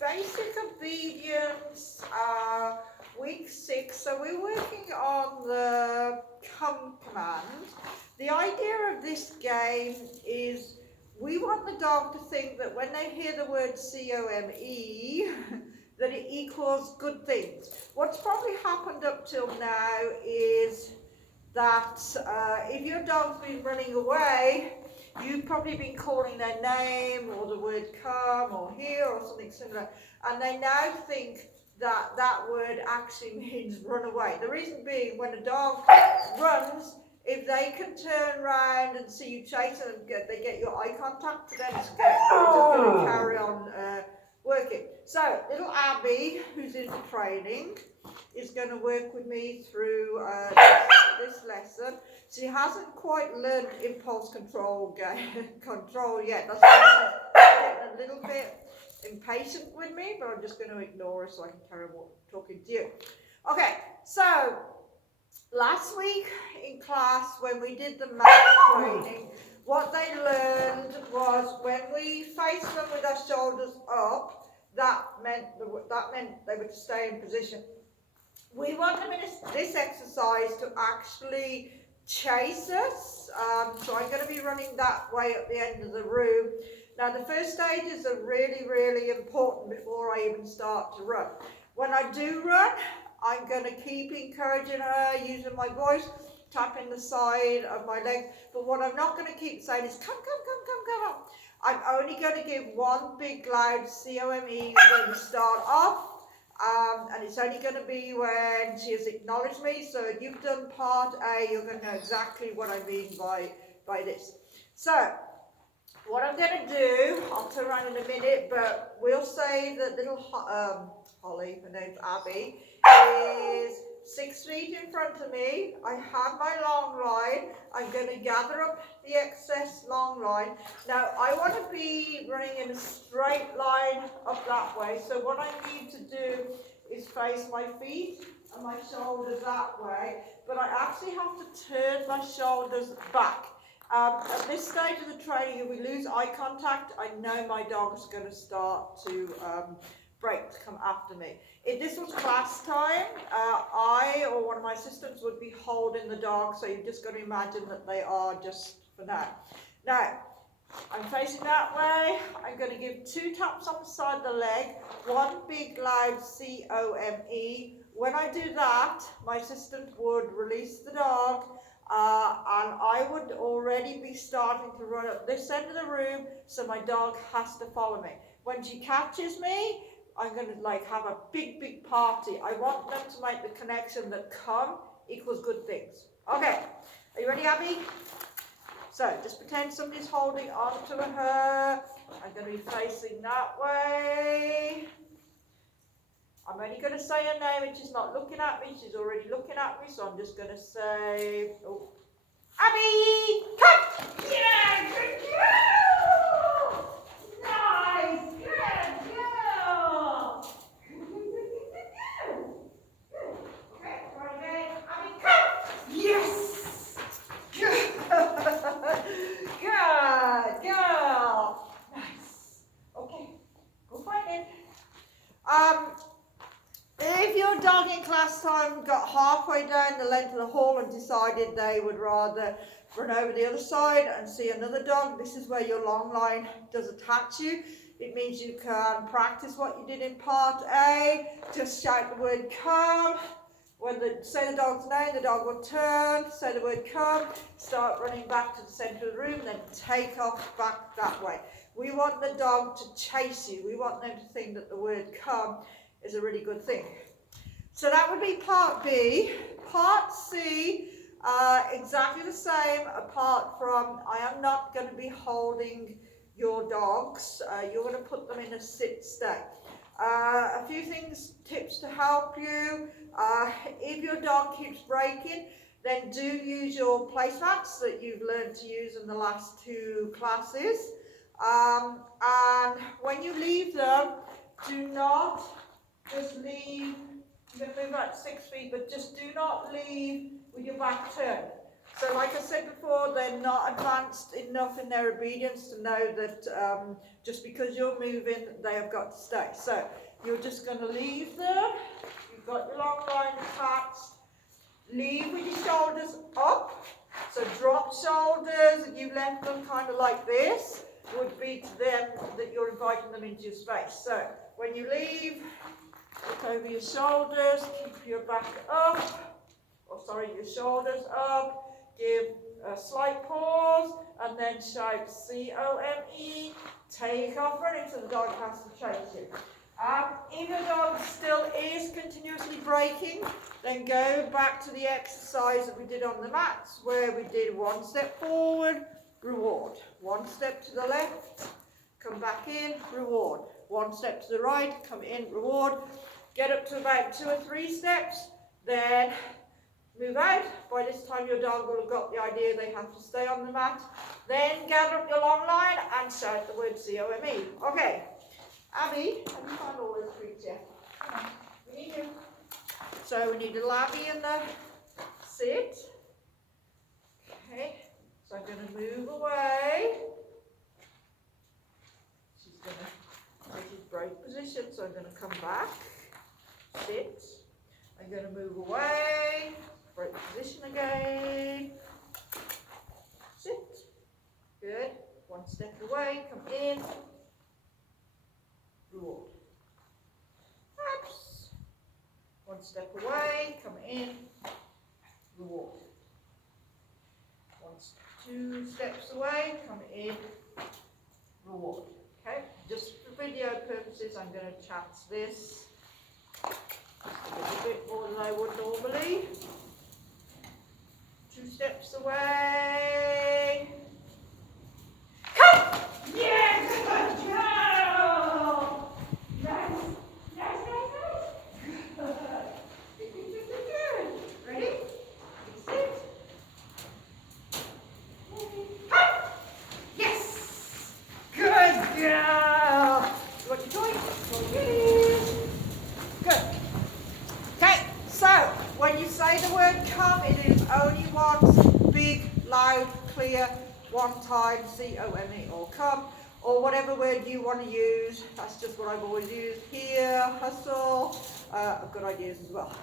basic obedience, week 6. So we're working on the come command. The idea of this game is we want the dog to think that when they hear the word C-O-M-E, that it equals good things. What's probably happened up till now is that if your dog's been running away, you've probably been calling their name or the word come or here or something similar, and they now think that that word actually means run away. The reason being, when a dog runs, if they can turn around and see you chasing them, they get your eye contact, then it's just going to carry on working. So little Abby, who's in the training, is going to work with me through this lesson. She hasn't quite learned impulse control yet. That's why she's getting a little bit impatient with me, but I'm just going to ignore her so I can carry on talking to you. Okay, so last week in class when we did the math training, what they learned was when we faced them with our shoulders up, that meant they were to stay in position. We want them in this exercise to actually chase us. So I'm going to be running that way at the end of the room. Now the first stages are really, really important before I even start to run. When I do run, I'm going to keep encouraging her, using my voice, tapping the side of my legs. But what I'm not going to keep saying is come, come, come, come, come. I'm only going to give one big loud C-O-M-E when we start off. And it's only going to be when she has acknowledged me. So if you've done part A, you're going to know exactly what I mean by this. So what I'm going to do, I'll turn around in a minute, but we'll say that little Holly, her name's Abby, is 6 feet in front of me. I have my long line. I'm going to gather up the excess long line. Now I want to be running in a straight line up that way. So what I need to do is face my feet and my shoulders that way. But I actually have to turn my shoulders back. At this stage of the training, if we lose eye contact, I know my dog's going to start to break to come after me. If this was class time, I or one of my assistants would be holding the dog, so you've just got to imagine that they are just for now. Now, I'm facing that way. I'm going to give 2 taps on the side of the leg, one big loud C-O-M-E. When I do that, my assistant would release the dog, and I would already be starting to run up this end of the room, so my dog has to follow me. When she catches me, I'm going to have a big, big party. I want them to make the connection that come equals good things. Okay, are you ready, Abby? So just pretend somebody's holding on to her. I'm going to be facing that way. I'm only going to say her name and she's not looking at me. She's already looking at me, so I'm just going to say, oh, Abby, come! Yeah, good girl! Nice, good girl! Okay, try again. Abby, come! Yes! Good! Good girl! Nice. Okay, go find it. If your dog in class time got halfway down the length of the hall and decided they would rather run over the other side and see another dog, this is where your long line does attach you. It means you can practice what you did in part A. Just shout the word come. When say the dog's name, the dog will turn, say the word come, start running back to the centre of the room, then take off back that way. We want the dog to chase you. We want them to think that the word come is a really good thing. So that would be part B. Part C, exactly the same, apart from I am not going to be holding your dogs. You're going to put them in a sit stay. A few tips to help you. If your dog keeps breaking, then do use your placemats that you've learned to use in the last 2 classes. And when you leave them, do not just leave. You're going to move about 6 feet, but just do not leave with your back turned. So like I said before, they're not advanced enough in their obedience to know that just because you're moving, they have got to stay. So you're just going to leave them. You've got your long line attached. Leave with your shoulders up. So drop shoulders, and you left them kind of like this, would be to them that you're inviting them into your space. So when you leave, look over your shoulders, keep your back up, your shoulders up. Give a slight pause and then shout C-O-M-E, take off running so the dog has to chase you. If your dog still is continuously breaking, then go back to the exercise that we did on the mats where we did 1 step forward, reward. 1 step to the left, come back in, reward. 1 step to the right, come in, reward. Get up to about 2 or 3 steps, then move out. By this time your dog will have got the idea they have to stay on the mat. Then gather up your long line and shout the word C-O-M-E. Okay, Abby, have you found all those treats yet? Come on, we need you. So we need a labby and a sit. Okay, so I'm going to move away. She's going to take his break position, so I'm going to come back, sit. I'm going to move away. Break position again. Sit. Good. 1 step away. Come in. Reward. Ups. 1 step away. Come in. Reward. 2 steps away. Come in. Reward. Okay. Just for video purposes, I'm going to chance this just a little bit more than I would normally. 2 steps away. Come! Yes! Good girl! Yes! Yes, yes, yes! Good. Ready? Sit. Come! Yes! Good girl! What you doing? Good. Okay, so when you say the word come, it is only once, big, loud, clear, 1 time, C-O-M-E, or come, or whatever word you want to use. That's just what I've always used. Here, hustle, good ideas as well.